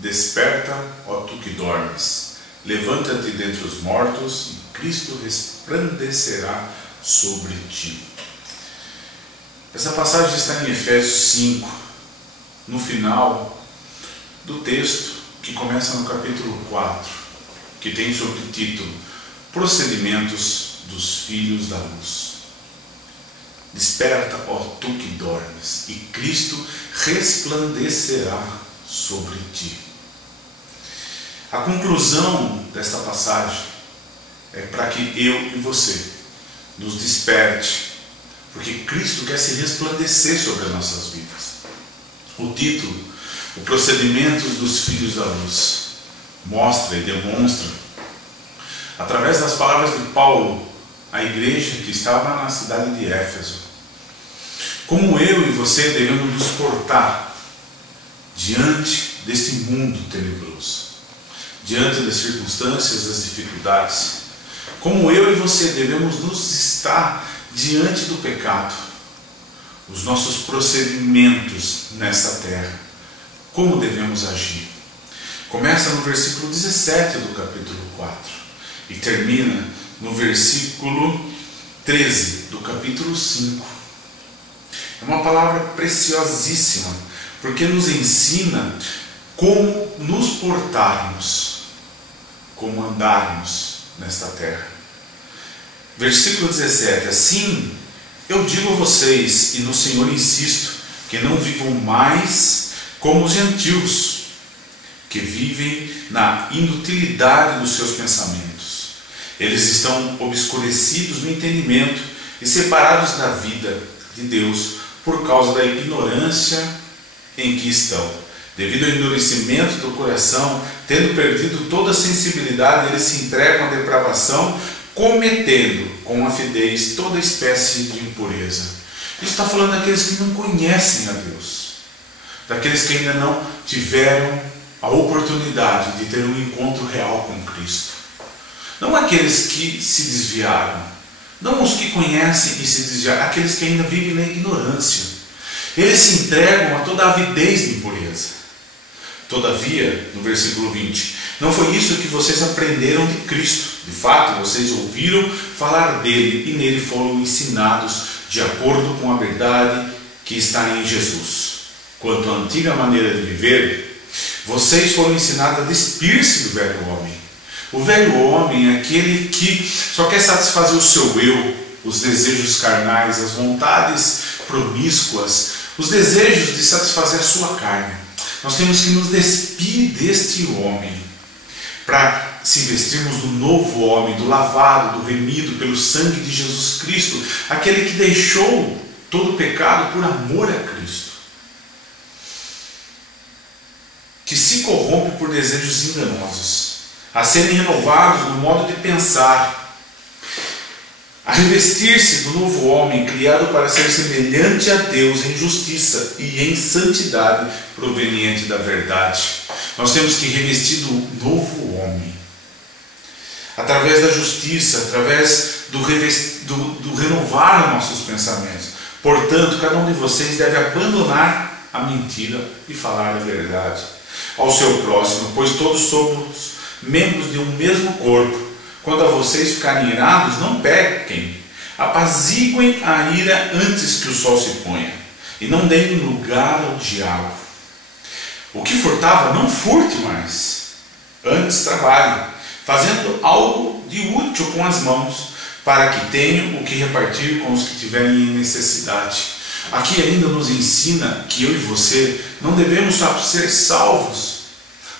Desperta, ó tu que dormes, levanta-te dentre os mortos, e Cristo resplandecerá sobre ti. Essa passagem está em Efésios 5, no final do texto, que começa no capítulo 4, que tem sobre título Procedimentos dos Filhos da Luz. Desperta, ó tu que dormes, e Cristo resplandecerá sobre ti. A conclusão desta passagem é para que eu e você nos desperte, porque Cristo quer se resplandecer sobre as nossas vidas. O título, o procedimento dos filhos da luz, mostra e demonstra, através das palavras de Paulo, a igreja que estava na cidade de Éfeso, como eu e você devemos nos portar diante deste mundo tenebroso, diante das circunstâncias, das dificuldades, como eu e você devemos nos estar diante do pecado, os nossos procedimentos nesta terra, como devemos agir. Começa no versículo 17 do capítulo 4 e termina no versículo 13 do capítulo 5. É uma palavra preciosíssima, porque nos ensina como nos portarmos, como andarmos nesta terra. Versículo 17: Assim eu digo a vocês, e no Senhor insisto, que não vivam mais como os gentios, que vivem na inutilidade dos seus pensamentos. Eles estão obscurecidos no entendimento e separados da vida de Deus por causa da ignorância em que estão. Devido ao endurecimento do coração, tendo perdido toda a sensibilidade, eles se entregam à depravação, cometendo com avidez toda espécie de impureza. Isso está falando daqueles que não conhecem a Deus, daqueles que ainda não tiveram a oportunidade de ter um encontro real com Cristo. Não aqueles que se desviaram, não os que conhecem e se desviaram, aqueles que ainda vivem na ignorância. Eles se entregam a toda a avidez de impureza. Todavia, no versículo 20, não foi isso que vocês aprenderam de Cristo. De fato, vocês ouviram falar dele e nele foram ensinados de acordo com a verdade que está em Jesus. Quanto à antiga maneira de viver, vocês foram ensinados a despir-se do velho homem. O velho homem é aquele que só quer satisfazer o seu eu, os desejos carnais, as vontades promíscuas, os desejos de satisfazer a sua carne. Nós temos que nos despir deste homem para se vestirmos do novo homem, do lavado, do remido pelo sangue de Jesus Cristo, aquele que deixou todo o pecado por amor a Cristo, que se corrompe por desejos enganosos, a serem renovados no modo de pensar, a revestir-se do novo homem, criado para ser semelhante a Deus em justiça e em santidade proveniente da verdade. Nós temos que revestir do novo homem, através da justiça, através do renovar nossos pensamentos. Portanto, cada um de vocês deve abandonar a mentira e falar a verdade ao seu próximo, pois todos somos membros de um mesmo corpo. Quando a vocês ficarem irados, não pequem, apaziguem a ira antes que o sol se ponha, e não deem lugar ao diabo. O que furtava, não furte mais, antes trabalhe, fazendo algo de útil com as mãos, para que tenham o que repartir com os que tiverem em necessidade. Aqui ainda nos ensina que eu e você não devemos só ser salvos.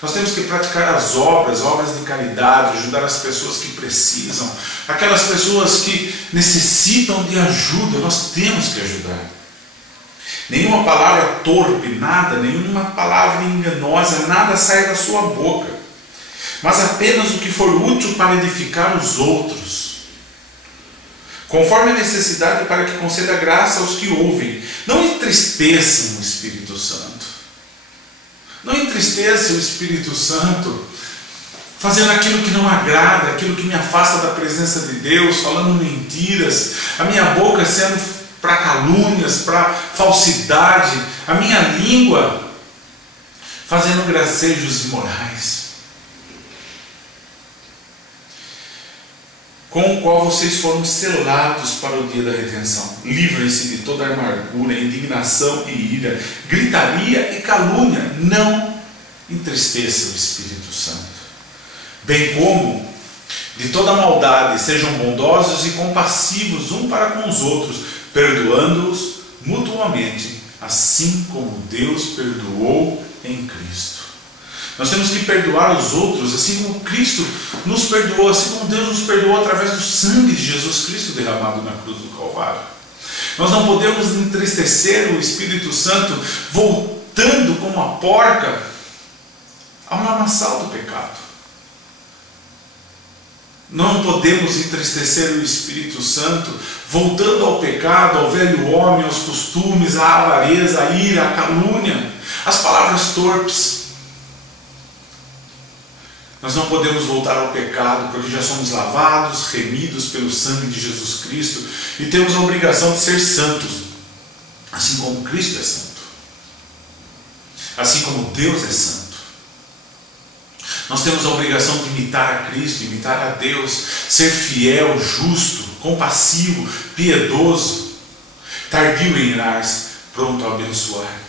Nós temos que praticar as obras de caridade, ajudar as pessoas que precisam, aquelas pessoas que necessitam de ajuda, nós temos que ajudar. Nenhuma palavra torpe, nada, nenhuma palavra enganosa, nada sai da sua boca, mas apenas o que for útil para edificar os outros, conforme a necessidade, para que conceda graça aos que ouvem. Não entristeçam o Espírito Santo. Não entristeça o Espírito Santo fazendo aquilo que não agrada, aquilo que me afasta da presença de Deus, falando mentiras, a minha boca sendo para calúnias, para falsidade, a minha língua fazendo gracejos imorais, com o qual vocês foram selados para o dia da redenção. Livrem-se de toda amargura, indignação e ira, gritaria e calúnia. Não entristeça o Espírito Santo. Bem como de toda maldade, sejam bondosos e compassivos um para com os outros, perdoando-os mutuamente, assim como Deus perdoou em Cristo. Nós temos que perdoar os outros, assim como Cristo nos perdoou, assim como Deus nos perdoou através do sangue de Jesus Cristo derramado na cruz do Calvário. Nós não podemos entristecer o Espírito Santo voltando como a porca ao lamaçal do pecado. Não podemos entristecer o Espírito Santo voltando ao pecado, ao velho homem, aos costumes, à avareza, à ira, à calúnia, às palavras torpes. Nós não podemos voltar ao pecado, porque já somos lavados, remidos pelo sangue de Jesus Cristo e temos a obrigação de ser santos, assim como Cristo é santo, assim como Deus é santo. Nós temos a obrigação de imitar a Cristo, imitar a Deus, ser fiel, justo, compassivo, piedoso, tardio em irar-se, pronto a abençoar.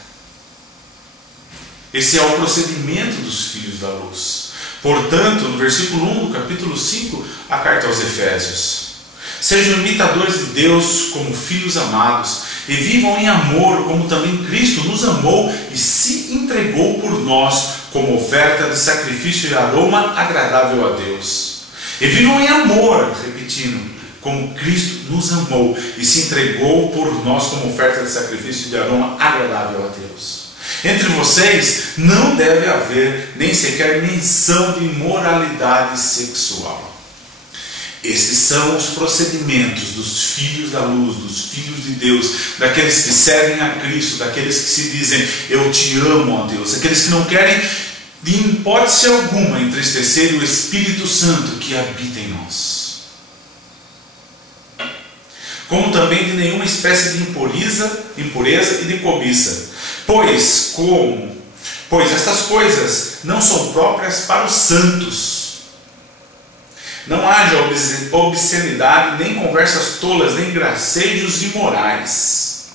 Esse é o procedimento dos filhos da luz. Portanto, no versículo 1 do capítulo 5, a carta aos Efésios: sejam imitadores de Deus como filhos amados, e vivam em amor, como também Cristo nos amou e se entregou por nós, como oferta de sacrifício e aroma agradável a Deus. E vivam em amor, repetindo, como Cristo nos amou e se entregou por nós como oferta de sacrifício e de aroma agradável a Deus. Entre vocês não deve haver nem sequer menção de imoralidade sexual. Estes são os procedimentos dos filhos da luz, dos filhos de Deus, daqueles que servem a Cristo, daqueles que se dizem, eu te amo, ó Deus, aqueles que não querem, de hipótese alguma, entristecer o Espírito Santo que habita em nós. Como também de nenhuma espécie de impureza e de cobiça. Pois estas coisas não são próprias para os santos. Não haja obscenidade, nem conversas tolas, nem gracejos imorais,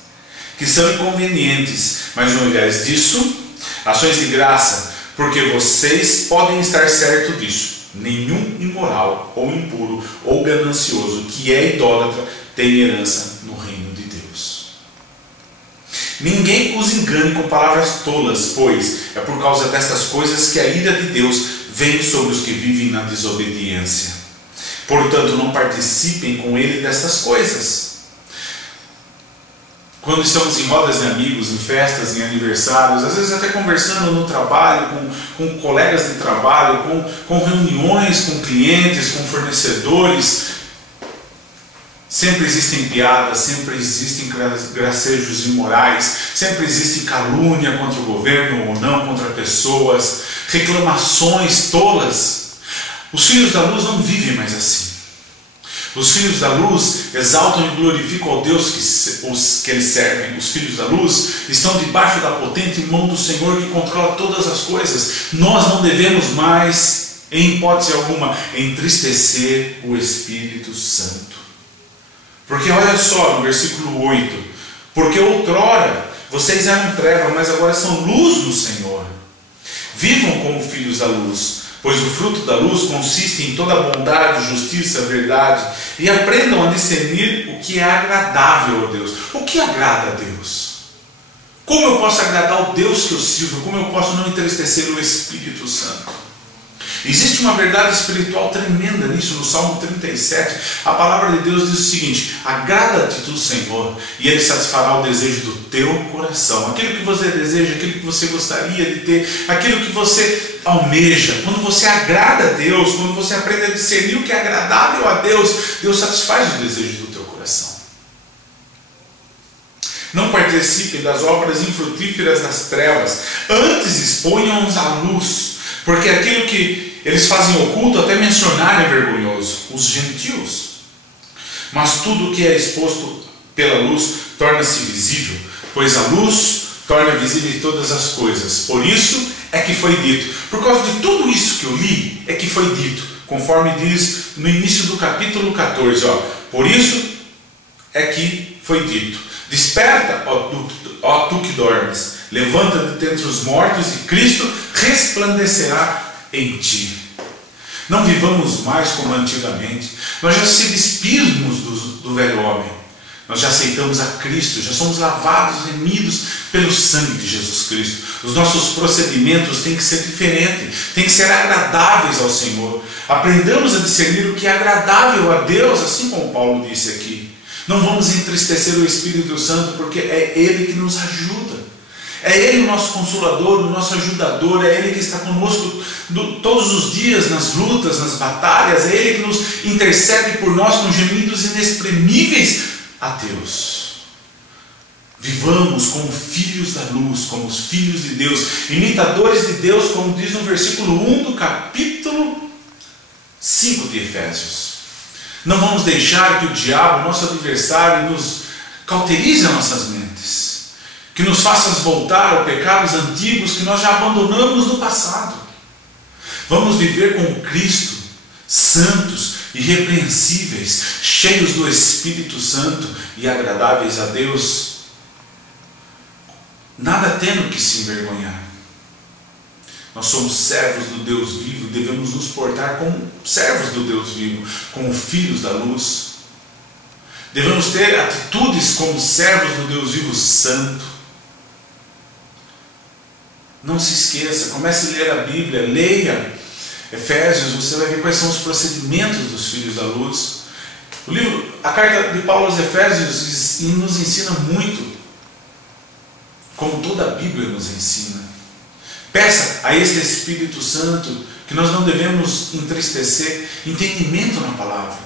que são inconvenientes, mas ao invés disso, ações de graça, porque vocês podem estar certos disso. Nenhum imoral, ou impuro, ou ganancioso, que é idólatra, tem herança no reino de Deus. Ninguém os engane com palavras tolas, pois é por causa destas coisas que a ira de Deus vem sobre os que vivem na desobediência. Portanto, não participem com ele destas coisas. Quando estamos em rodas de amigos, em festas, em aniversários, às vezes até conversando no trabalho, com colegas de trabalho, com reuniões, com clientes, com fornecedores, sempre existem piadas, sempre existem gracejos imorais, sempre existe calúnia contra o governo ou não, contra pessoas, reclamações tolas. Os filhos da luz não vivem mais assim. Os filhos da luz exaltam e glorificam ao Deus que eles servem. Os filhos da luz estão debaixo da potente mão do Senhor que controla todas as coisas. Nós não devemos mais, em hipótese alguma, entristecer o Espírito Santo. Porque olha só no versículo 8: porque outrora vocês eram treva, mas agora são luz no Senhor. Vivam como filhos da luz, pois o fruto da luz consiste em toda bondade, justiça, verdade, e aprendam a discernir o que é agradável a Deus. O que agrada a Deus? Como eu posso agradar ao Deus que eu sirvo? Como eu posso não entristecer o Espírito Santo? Existe uma verdade espiritual tremenda nisso. No Salmo 37, a palavra de Deus diz o seguinte: agrada-te do Senhor e Ele satisfará o desejo do teu coração. Aquilo que você deseja, aquilo que você gostaria de ter, aquilo que você almeja. Quando você agrada a Deus, quando você aprende a discernir o que é agradável a Deus, Deus satisfaz o desejo do teu coração. Não participem das obras infrutíferas das trevas, antes exponham-nos à luz, porque aquilo que eles fazem oculto, até mencionar, é vergonhoso. Os gentios. Mas tudo o que é exposto pela luz torna-se visível, pois a luz torna visíveis todas as coisas. Por isso é que foi dito. Por causa de tudo isso que eu li, é que foi dito. Conforme diz no início do capítulo 14. Por isso é que foi dito. Desperta, ó tu que dormes. Levanta-te dentre os mortos e Cristo resplandecerá em ti. Não vivamos mais como antigamente. Nós já se despimos do velho homem. Nós já aceitamos a Cristo, já somos lavados, remidos pelo sangue de Jesus Cristo. Os nossos procedimentos têm que ser diferentes, têm que ser agradáveis ao Senhor. Aprendamos a discernir o que é agradável a Deus, assim como Paulo disse aqui. Não vamos entristecer o Espírito Santo, porque é Ele que nos ajuda. É Ele o nosso consolador, o nosso ajudador, é Ele que está conosco todos os dias nas lutas, nas batalhas, é Ele que nos intercede por nós com gemidos inexprimíveis a Deus. Vivamos como filhos da luz, como os filhos de Deus, imitadores de Deus, como diz no versículo 1 do capítulo 5 de Efésios. Não vamos deixar que o diabo, nosso adversário, nos cauterize as nossas mentes, que nos faça voltar a pecados antigos que nós já abandonamos no passado. Vamos viver com Cristo, santos, irrepreensíveis, cheios do Espírito Santo e agradáveis a Deus, nada tendo que se envergonhar. Nós somos servos do Deus vivo, devemos nos portar como servos do Deus vivo, como filhos da luz. Devemos ter atitudes como servos do Deus vivo santo. Não se esqueça, comece a ler a Bíblia, leia Efésios, você vai ver quais são os procedimentos dos filhos da luz. A carta de Paulo aos Efésios nos ensina muito, como toda a Bíblia nos ensina. Peça a este Espírito Santo que nós não devemos entristecer entendimento na palavra,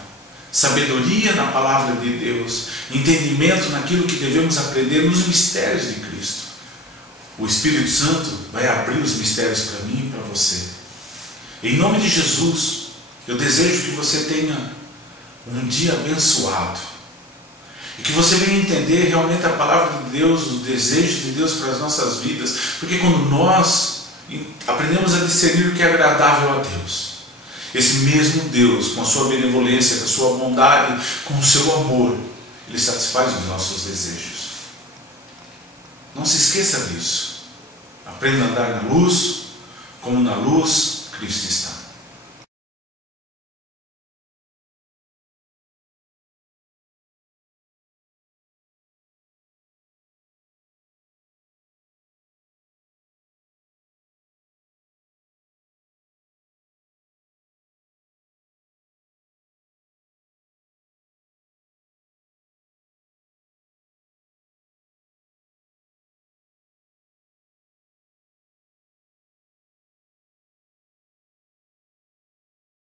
sabedoria na palavra de Deus, entendimento naquilo que devemos aprender nos mistérios de Cristo. O Espírito Santo vai abrir os mistérios para mim e para você. Em nome de Jesus, eu desejo que você tenha um dia abençoado e que você venha entender realmente a palavra de Deus, os desejos de Deus para as nossas vidas, porque quando nós aprendemos a discernir o que é agradável a Deus, esse mesmo Deus, com a sua benevolência, com a sua bondade, com o seu amor, Ele satisfaz os nossos desejos. Não se esqueça disso. Aprenda a andar na luz, como na luz Cristo está.